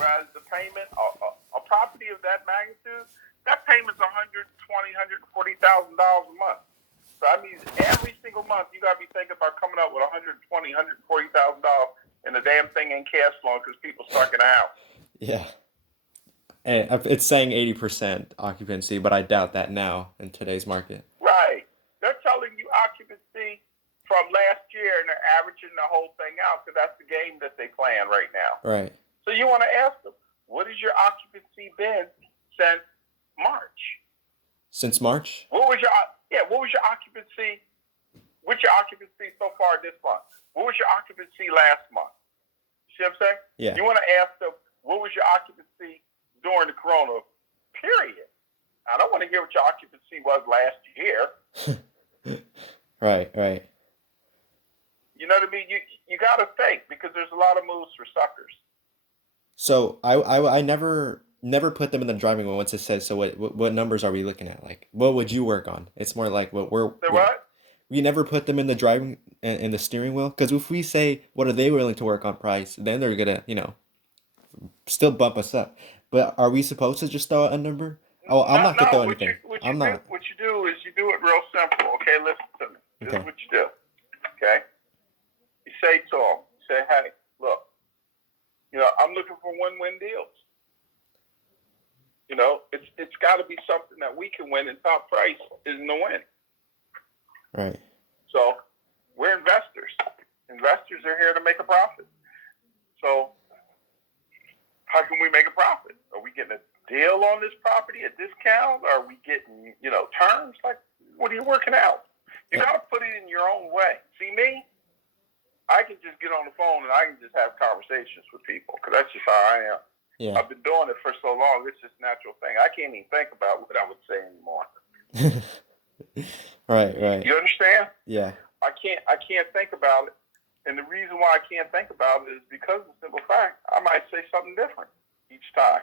Whereas the payment, a property of that magnitude, that payment's $120,000, $140,000 a month. So that means every single month you got to be thinking about coming up with $120,000, $140,000, and the damn thing ain't cash flowing because people stuck in the house. Yeah. And it's saying 80% occupancy, but I doubt that now in today's market. Right. They're telling you occupancy from last year, and they're averaging the whole thing out because that's the game that they playing right now. Right. So you want to ask them, what has your occupancy been since March? Since March? What was your occupancy? What's your occupancy so far this month? What was your occupancy last month? See what I'm saying? Yeah. You want to ask them, what was your occupancy during the corona period? I don't want to hear what your occupancy was last year. Right. You know what I mean? You got to think, because there's a lot of moves for suckers. So I never put them in the driving wheel once it says, so what numbers are we looking at? Like, what would you work on? It's more like What? We never put them in the driving in the steering wheel, because if we say what are they willing to work on price, then they're gonna still bump us up. But are we supposed to just throw out a number? Oh, I'm not gonna throw anything. I'm not. What you do is you do it real simple. Okay, listen to me. This is what you do. Okay, you say to them, hey, look, I'm looking for win-win deals. It's got to be something that we can win, and top price isn't the win. Right. So we're investors. Investors are here to make a profit. So how can we make a profit? Are we getting a deal on this property, a discount? Are we getting, terms? Like, what are you working out? You got to put it in your own way. See me? I can just get on the phone and I can just have conversations with people, because that's just how I am. Yeah. I've been doing it for so long. It's just a natural thing. I can't even think about what I would say anymore. Right. You understand? Yeah. I can't think about it. And the reason why I can't think about it is because of the simple fact I might say something different each time.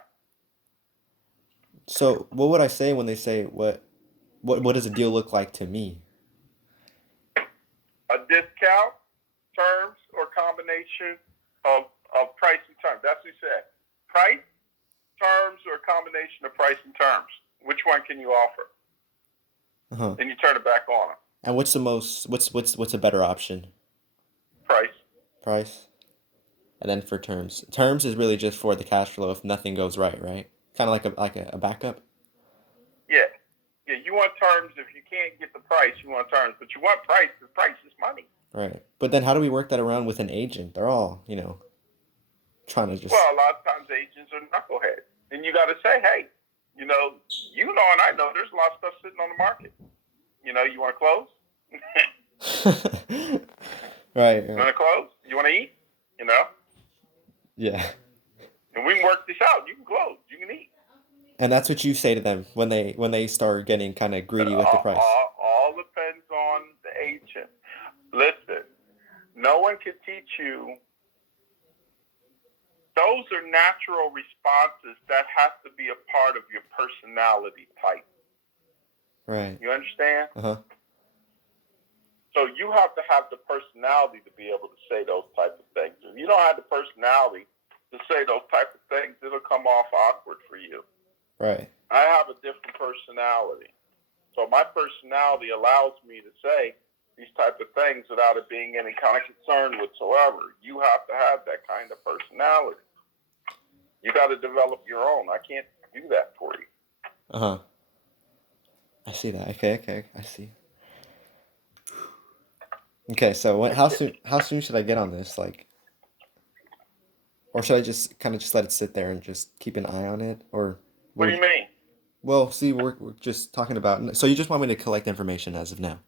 So what would I say when they say what does a deal look like to me? A discount, terms, or combination of price and terms. That's what he said. Price, terms, or a combination of price and terms. Which one can you offer? Uh-huh. Then you turn it back on them. And what's a better option? Price. And then for terms. Terms is really just for the cash flow if nothing goes right? Kind of like a backup? Yeah. Yeah, you want terms. If you can't get the price, you want terms. But you want price, because price is money. Right. But then how do we work that around with an agent? They're all, trying to just... Well, a lot of times agents are knuckleheads. And you got to say, hey, and I know there's a lot of stuff sitting on the market. You want to close? Right. You want to close? You want to eat? Yeah. And we can work this out. You can close. You can eat. And that's what you say to them when they start getting kind of greedy with the price. All depends on the agent. Listen, no one can teach you. Those are natural responses that have to be a part of your personality type. Right. You understand? Uh-huh. So you have to have the personality to be able to say those type of things. If you don't have the personality to say those type of things, it'll come off awkward for you. Right. I have a different personality. So my personality allows me to say these type of things without it being any kind of concern whatsoever. You have to have that kind of personality. You got to develop your own. I can't do that for you. Uh-huh. I see that. Okay. I see. Okay, so how soon should I get on this? Or should I just kind of just let it sit there and just keep an eye on it? Or what do you mean? Well, see, we're just talking about. So you just want me to collect information as of now?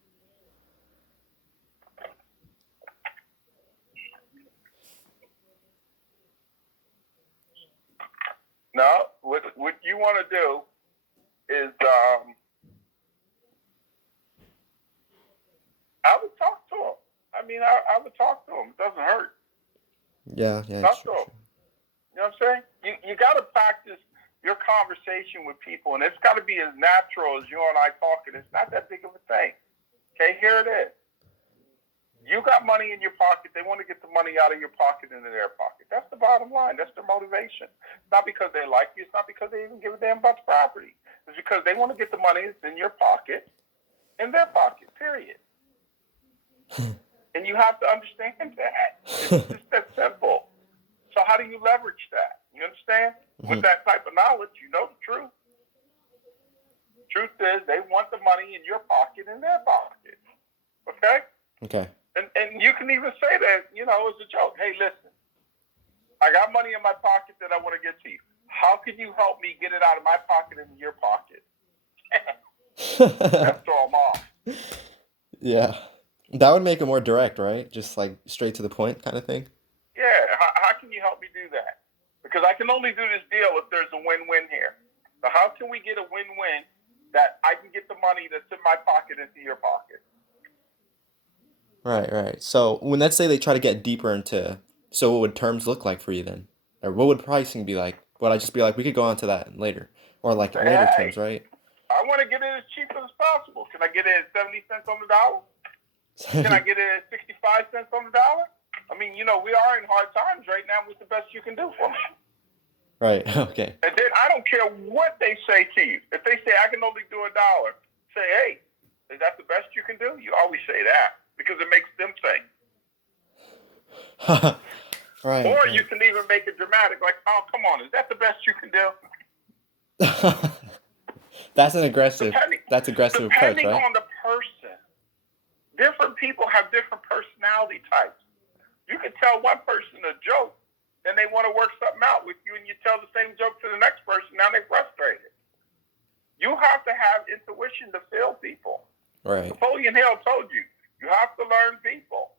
No. What you want to do is I would talk to him. I mean, I would talk to him. It doesn't hurt. Yeah. Talk to him. You know what I'm saying? You got to practice your conversation with people, and it's got to be as natural as you and I talking. It's not that big of a thing. Okay, here it is. You got money in your pocket. They want to get the money out of your pocket into their pocket. That's the bottom line. That's their motivation. It's not because they like you. It's not because they even give a damn about the property. It's because they want to get the money that's in your pocket in their pocket, period. And you have to understand that. It's just that simple. So how do you leverage that? You understand? With that type of knowledge, you know the truth. Truth is, they want the money in your pocket in their pocket. Okay? Okay. And you can even say that, you know, as a joke. Hey, listen, I got money in my pocket that I want to get to you. How can you help me get it out of my pocket into your pocket? That's throw them off. Yeah. That would make it more direct, right? Just like straight to the point kind of thing. Yeah, how can you help me do that? Because I can only do this deal if there's a win-win here. So how can we get a win-win that I can get the money that's in my pocket into your pocket? Right, right. So when let's say they try to get deeper into, so what would terms look like for you then? Or what would pricing be like? Would I just be like, we could go on to that later? Or like Say, later hey, terms, right? I want to get it as cheap as possible. Can I get it at 70 cents on the dollar? Can I get it at 65 cents on the dollar? I mean, you know, we are in hard times right now. What's the best you can do for me? Right, okay. And then I don't care what they say to you. If they say I can only do $1, say, hey, is that the best you can do? You always say that because it makes them think. Right. Or right. you can even make it dramatic, like, oh, come on, is that the best you can do? That's an aggressive. That's aggressive approach, Depending right? on the person, different people have different personality types. You can tell one person a joke, and they want to work something out with you, and you tell the same joke to the next person. Now they're frustrated. You have to have intuition to feel people. Right. Napoleon Hill told you, you have to learn people.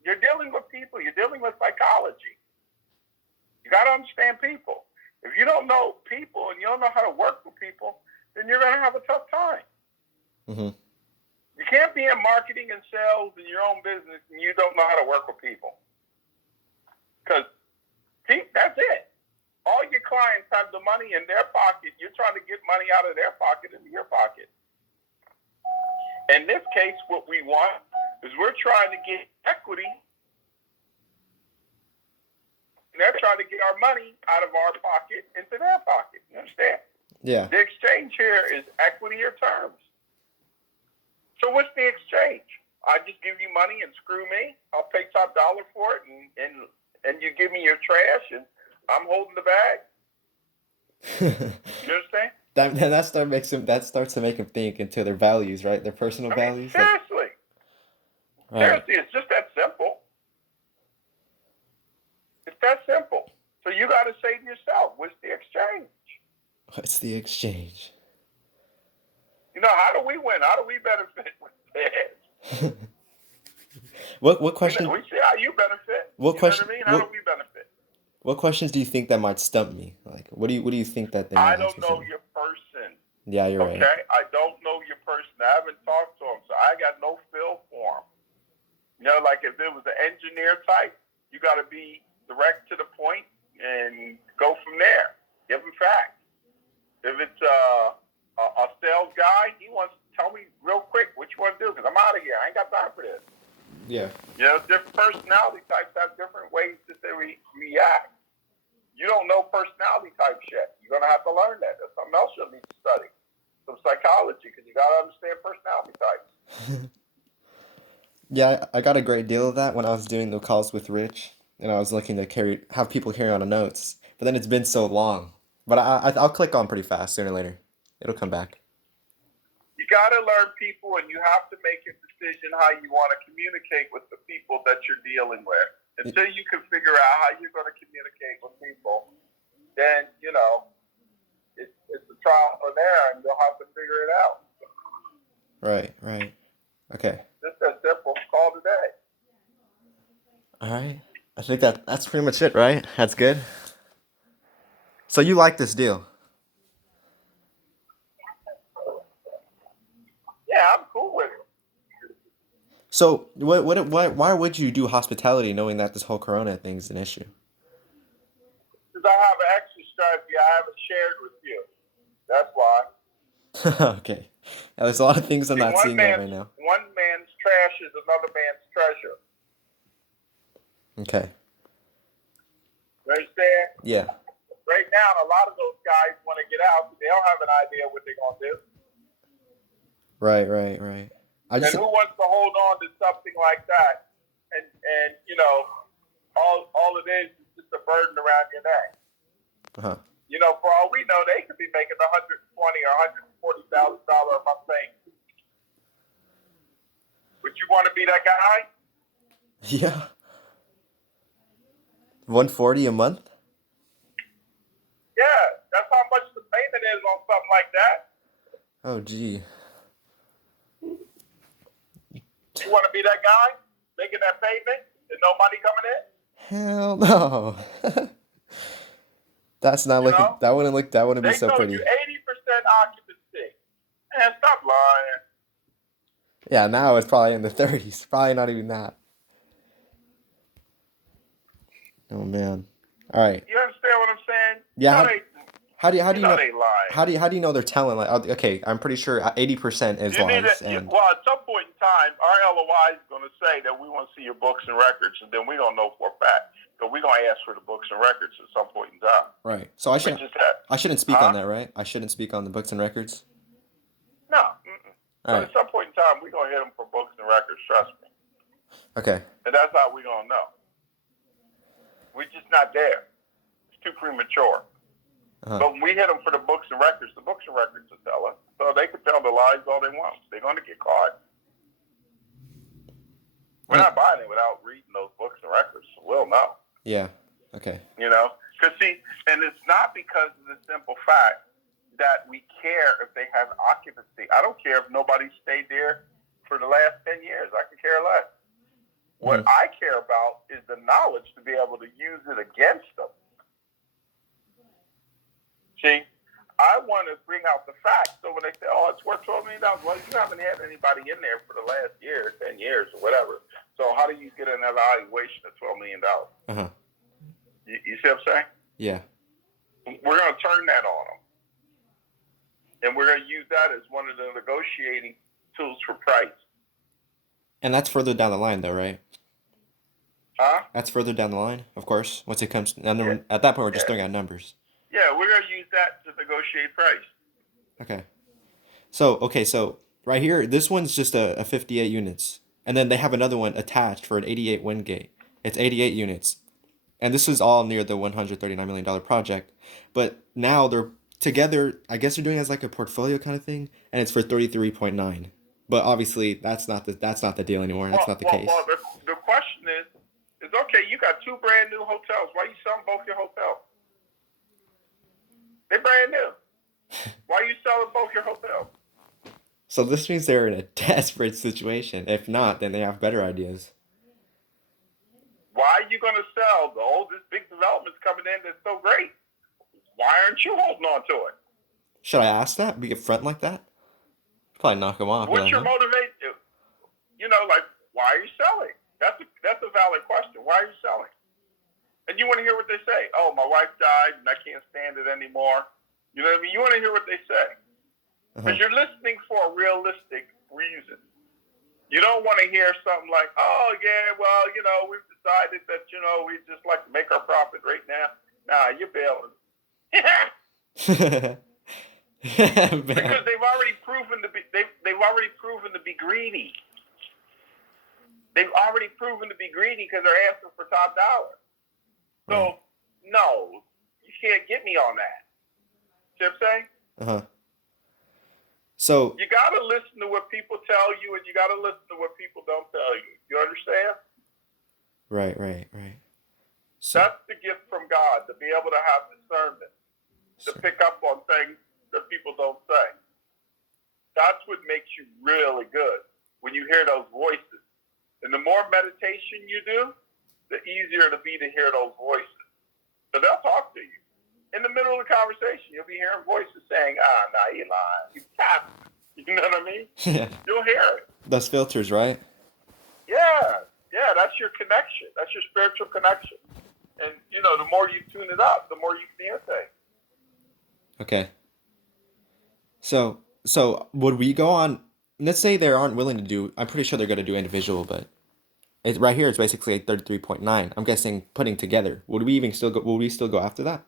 You're dealing with people. You're dealing with psychology. You got to understand people. If you don't know people and you don't know how to work with people, then you're going to have a tough time. Mm-hmm. You can't be in marketing and sales in your own business and you don't know how to work with people. Because that's it. All your clients have the money in their pocket. You're trying to get money out of their pocket into your pocket. In this case, what we want is we're trying to get equity. And they're trying to get our money out of our pocket into their pocket. You understand? Yeah. The exchange here is equity or terms. So what's the exchange? I just give you money and screw me. I'll pay top dollar for it, and you give me your trash, and I'm holding the bag. You understand? That starts to make them think into their values, right? Their personal values. Seriously. Right. Seriously, it's just that simple. It's that simple. So you got to say to yourself, what's the exchange? What's the exchange? You know, how do we win? How do we benefit with this? What question? We see how you benefit. What question? You know what I mean? How do we benefit? What questions do you think that might stump me? Like, what do you think that they might I don't ask me know something? your person. Yeah, you're right. Okay, I don't know your person. I haven't talked to him, so I got no feel for him. You know, like if it was an engineer type, you got to be direct to the point and go from there. Give him facts. If it's a sales guy, he wants to tell me real quick what you want to do because I'm out of here. I ain't got time for this. Yeah. You know, different personality types have different ways that they react. You don't know personality types yet. You're going to have to learn that. That's something else you'll need to study. Some psychology, because you got to understand personality types. Yeah, I got a great deal of that when I was doing the calls with Rich, and I was looking to have people carry on the notes. But then it's been so long. But I'll click on pretty fast sooner or later. It'll come back. You got to learn people, and you have to make a decision how you want to communicate with the people that you're dealing with. Until you can figure out how you're going to communicate with people, then, you know, it's a trial and error, and you'll have to figure it out. Right. Okay. Just that simple. Call today. All right. I think that's pretty much it, right? That's good. So you like this deal? Yeah, I'm cool with it. So why would you do hospitality knowing that this whole Corona thing's an issue? Because I have an extra strategy I haven't shared with you. That's why. Okay. Now, there's a lot of things I'm not seeing right now. One man's trash is another man's treasure. Okay. You understand? Yeah. Right now, a lot of those guys want to get out, but they don't have an idea what they're going to do. Right, right, right. I And just who wants to hold on to something like that? And you know, all it is just a burden around your neck. uh-huh. You know, for all we know, they could be making $120,000 or $140,000 a month thing. Would you want to be that guy? Yeah. 140 a month? Yeah, that's how much the payment is on something like that. Oh, gee. You want to be that guy making that payment and no money coming in? Hell no. That's not You looking. know? That wouldn't be They so told pretty. you 80% occupancy. Man, stop lying. Yeah, now it's probably in the 30s. Probably not even that. Oh man. All right. You understand what I'm saying? Yeah. You know How do you they know? they lying. How do you know they're telling? Like, okay, I'm pretty sure 80% is You need lies. it. Well, at some point in time, our LOI is going to say that we want to see your books and records, and then we don't know for a fact. But we're going to ask for the books and records at some point in time. Right. So I shouldn't speak on that, right? I shouldn't speak on the books and records. No. But Right. at some point in time, we're going to hit them for books and records. Trust me. Okay. And that's how we're going to know. We're just not there. It's too premature. Uh-huh. But when we hit them for the books and records will tell us. So they can tell the lies all they want. They're going to get caught. We're not buying it without reading those books and records. So we'll know. Yeah. Okay. You know? Because, see, and it's not because of the simple fact that we care if they have occupancy. I don't care if nobody stayed there for the last 10 years. I could care less. What I care about is the knowledge to be able to use it against them. See, I want to bring out the facts. So when they say, oh, it's worth $12 million, well, you haven't had anybody in there for the last year, 10 years, or whatever. So how do you get an evaluation of $12 million? Uh-huh. You see what I'm saying? Yeah. We're going to turn that on them. And we're going to use that as one of the negotiating tools for price. And that's further down the line, though, right? Huh? That's further down the line, of course. Once it comes, at that point, we're just throwing out numbers. Yeah, we're going to use that to negotiate price. Okay. So right here, this one's just a 58 units. And then they have another one attached for an 88 Wingate. It's 88 units. And this is all near the $139 million project. But now they're together, I guess they're doing it as like a portfolio kind of thing, and it's for 33.9. But obviously, that's not the deal anymore. That's not the case. Well, the question is okay, you got two brand new hotels. Why are you selling both your hotels? They're brand new. Why are you selling both your hotels? So this means they're in a desperate situation. If not, then they have better ideas. Why are you going to sell this big development's coming in that's so great? Why aren't you holding on to it? Should I ask that? Be upfront like that? Probably knock them off. What's your motivation? You know, like, why are you selling? That's a valid question. Why are you selling? And you want to hear what they say. Oh, my wife died and I can't stand it anymore. You know what I mean? You want to hear what they say. Because you're listening for a realistic reason. You don't want to hear something like, oh, yeah, well, you know, we've decided that, you know, we just like to make our profit right now. Nah, you're bailing. Because they've already proven to be greedy. They've already proven to be greedy because they're asking for top dollar. So, no, you can't get me on that. See what I'm saying? Uh-huh. So you got to listen to what people tell you, and you got to listen to what people don't tell you. You understand? Right. So that's the gift from God, to be able to have discernment, to pick up on things that people don't say. That's what makes you really good, when you hear those voices. And the more meditation you do, the easier it'll be to hear those voices. So they'll talk to you. In the middle of the conversation, you'll be hearing voices saying, nah, you lying. You tapping. You know what I mean? Yeah. You'll hear it. Those filters, right? Yeah, that's your connection. That's your spiritual connection. And, you know, the more you tune it up, the more you can hear things. Okay. So would we go on let's say they aren't willing to do. I'm pretty sure they're gonna do individual, but right here it's basically 33.9. I'm guessing putting together. Would we even still go? Will we still go after that?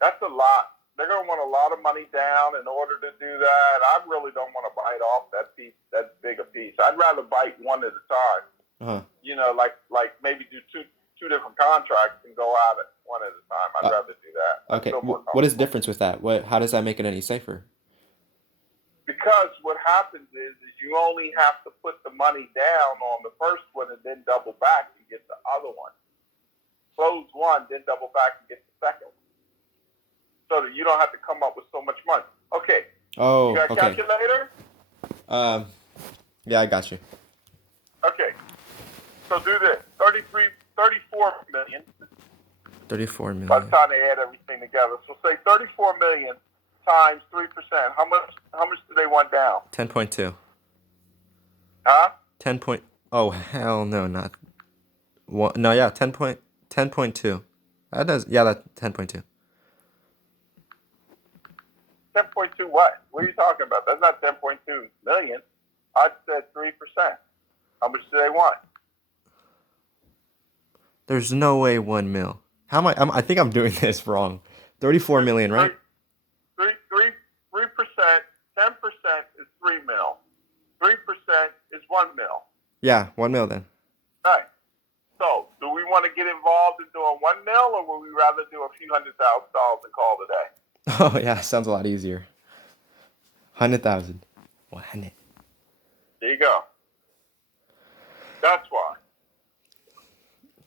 That's a lot. They're going to want a lot of money down in order to do that. I really don't want to bite off that piece, that big a piece. I'd rather bite one at a time. You know, like maybe do two different contracts and go at it one at a time. I'd rather do that. Okay. What is the difference with that? How does that make it any safer? Because what happens is you only have to put the money down on the first one and then double back and get the other one. Close one, then double back and get the second one. So that you don't have to come up with so much money. Okay. Oh, you got a calculator? Yeah, I got you. Okay. So do this. 34 million. 34 million. By the time they add everything together. So say 34 million times 3%. How much do they want down? 10.2. Huh? 10 point. Oh, hell no, not. No, yeah, 10.2. That does. Yeah, that's 10.2. 10.2 what? What are you talking about? That's not 10.2 million. I said 3%. How much do they want? There's no way 1 mil. How am I? I think I'm doing this wrong. 34 million, right? 3%. 10% is 3 mil. 3% is 1 mil. Yeah, 1 mil then. Right. So, do we want to get involved in doing 1 mil, or would we rather do a few $100,000 and call it a day? Oh yeah, sounds a lot easier. 100,000. 100. There you go. That's why.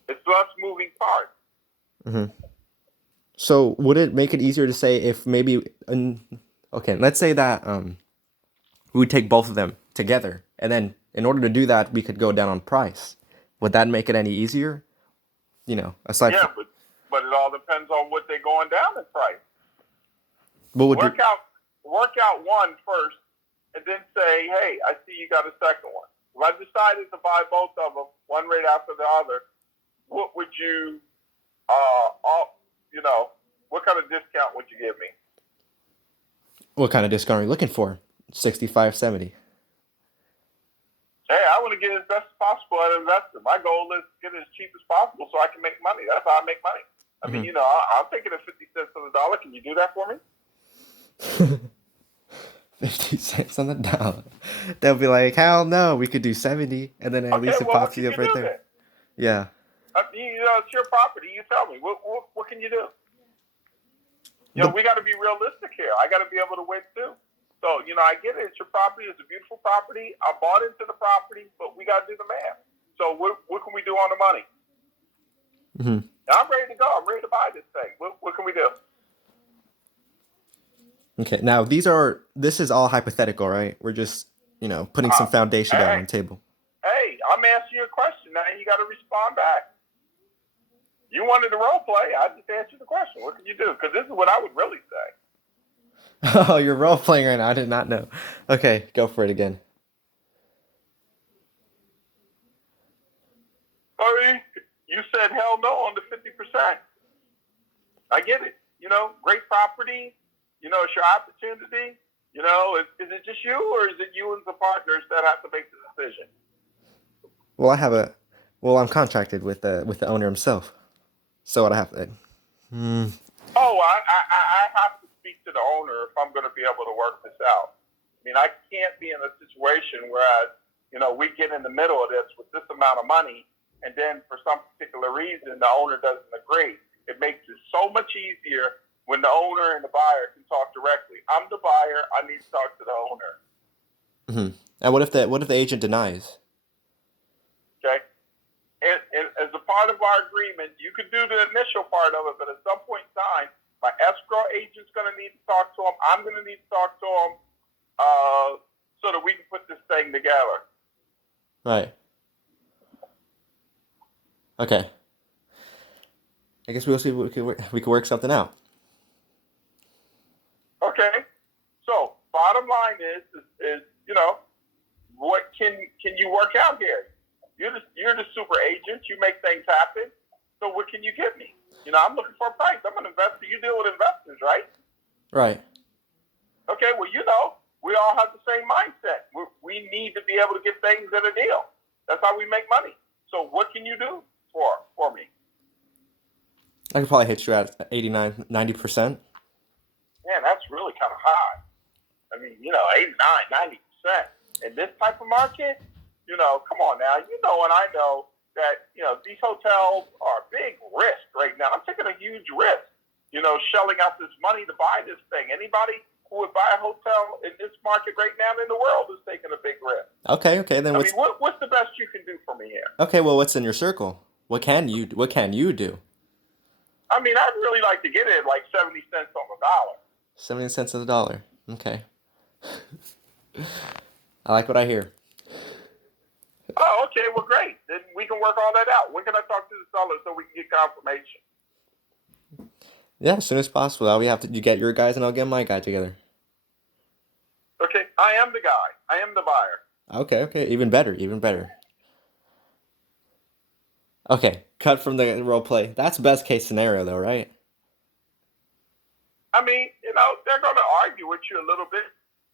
It's less moving parts. Mm-hmm. So would it make it easier to say if maybe okay, let's say that we would take both of them together, and then in order to do that, we could go down on price. Would that make it any easier? You know, aside yeah, from... but it all depends on what they're going down in price. What would work out one first, and then say, hey, I see you got a second one. If I decided to buy both of them, one right after the other, what would you, what kind of discount would you give me? What kind of discount are you looking for? 65, 70. Hey, I want to get as best as possible at an investor. My goal is to get it as cheap as possible so I can make money. That's how I make money. I mean, I'm thinking of 50 cents on the dollar. Can you do that for me? 50 cents on the dollar. They'll be like, hell no, we could do 70, and then at least it pops you up right there. Yeah. It's your property. You tell me. What can you do? We got to be realistic here. I got to be able to win too. So, I get it. It's your property. It's a beautiful property. I bought into the property, but we got to do the math. So what can we do on the money? Mm-hmm. I'm ready to go. I'm ready to buy this thing. What can we do? Okay. Now, this is all hypothetical, right? We're just, putting some foundation down on the table. Hey, I'm asking you a question. Now you got to respond back. You wanted to role play. I just answered the question. What can you do? Because this is what I would really say. Oh, you're role playing right now. I did not know. Okay, go for it again. You said hell no on the 50%. I get it. Great property. It's your opportunity. Is it just you, or is it you and the partners that have to make the decision? Well, I'm contracted with the owner himself. So what I have to... Oh, I have to speak to the owner if I'm going to be able to work this out. I mean, I can't be in a situation where, we get in the middle of this with this amount of money, and then for some particular reason, the owner doesn't agree. It makes it so much easier when the owner and the buyer can talk directly. I'm the buyer. I need to talk to the owner. Mm-hmm. And what if the agent denies? Okay. And as a part of our agreement, you could do the initial part of it, but at some point in time, my escrow agent's going to need to talk to him. I'm going to need to talk to him so that we can put this thing together. Right. Okay. I guess we'll see if we can work something out. Okay. So, bottom line is what can you work out here? You're the super agent. You make things happen. So what can you give me? I'm looking for a price. I'm an investor. You deal with investors, right? Right. Okay. Well, we all have the same mindset. We need to be able to get things at a deal. That's how we make money. So what can you do for me? I could probably hit you at 89, 90%. Man, that's really kind of high. I mean, 89, 90%. In this type of market, come on now. You know and I know that, these hotels are a big risk right now. I'm taking a huge risk, shelling out this money to buy this thing. Anybody who would buy a hotel in this market right now in the world is taking a big risk. Okay, then what's the best you can do for me here? Okay, well, what's in your circle? What can you do? I mean, I'd really like to get it like 70 cents on the dollar. 70 cents on the dollar. Okay. I like what I hear. Oh, okay. Well, great. Then we can work all that out. When can I talk to the seller so we can get confirmation? Yeah, as soon as possible. You get your guys and I'll get my guy together. Okay, I am the guy. I am the buyer. Okay. Even better. Okay, cut from the role play. That's best case scenario, though, right? I mean, they're going to argue with you a little bit.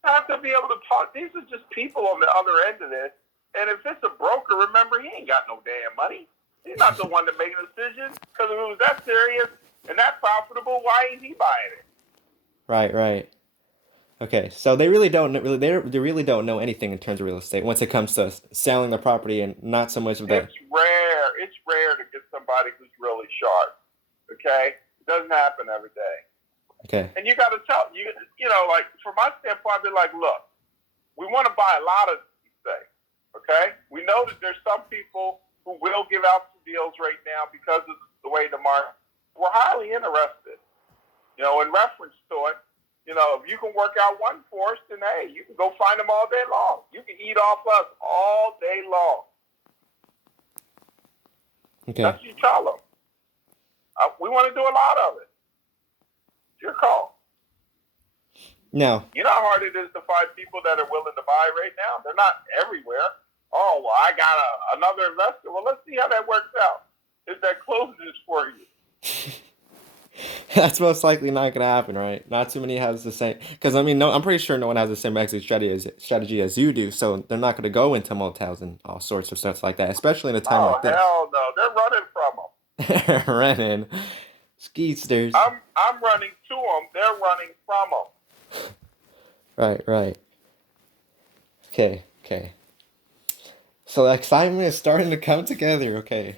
You have to be able to talk. These are just people on the other end of this. And if it's a broker, remember, he ain't got no damn money. He's not the one to make a decision. Because if it was that serious and that profitable, why ain't he buying it? Right. Okay, so they really don't know anything in terms of real estate once it comes to selling the property and not so much of that. It's rare to get somebody who's really sharp. Okay, it doesn't happen every day. Okay. And you got to tell like from my standpoint, I'd be like, look, we want to buy a lot of these things. Okay, we know that there's some people who will give out some deals right now because of the way the market. We're highly interested. In reference to it. If you can work out one for us, then hey, you can go find them all day long. You can eat off us all day long. Okay. That's what you tell them. We want to do a lot of it. It's your call. Now. You know how hard it is to find people that are willing to buy right now? They're not everywhere. Oh, well, I got another investor. Well, let's see how that works out. If that closes for you. That's most likely not going to happen, right? Not too many has the same. Because, I'm pretty sure no one has the same exit strategy as you do, so they're not going to go into motels and all sorts of stuff like that, especially in a time like this. Oh, hell no. They're running from them. Running. Skeetsters. I'm running to them. They're running from them. Right. Okay. So the excitement is starting to come together, okay.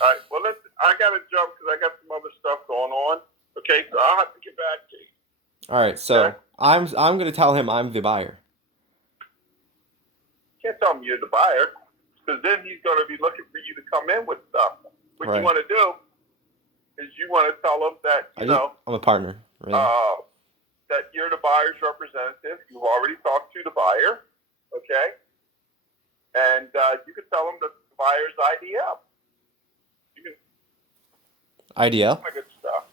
All right, well, I got to jump because I got some other stuff going on. Okay, so I'll have to get back to you. All right, so okay? I'm going to tell him I'm the buyer. Can't tell him you're the buyer because then he's going to be looking for you to come in with stuff. What you want to do is you want to tell him that, I'm a partner. Really. That you're the buyer's representative. You've already talked to the buyer, okay? And you can tell him that the buyer's IDL. IDL? Good stuff.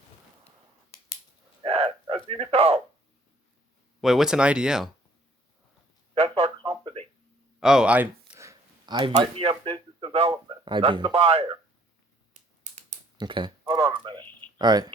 Yeah, as you can tell. Wait, what's an IDL? That's our company. Oh, IBM Business Development. IBM. That's the buyer. Okay. Hold on a minute. All right.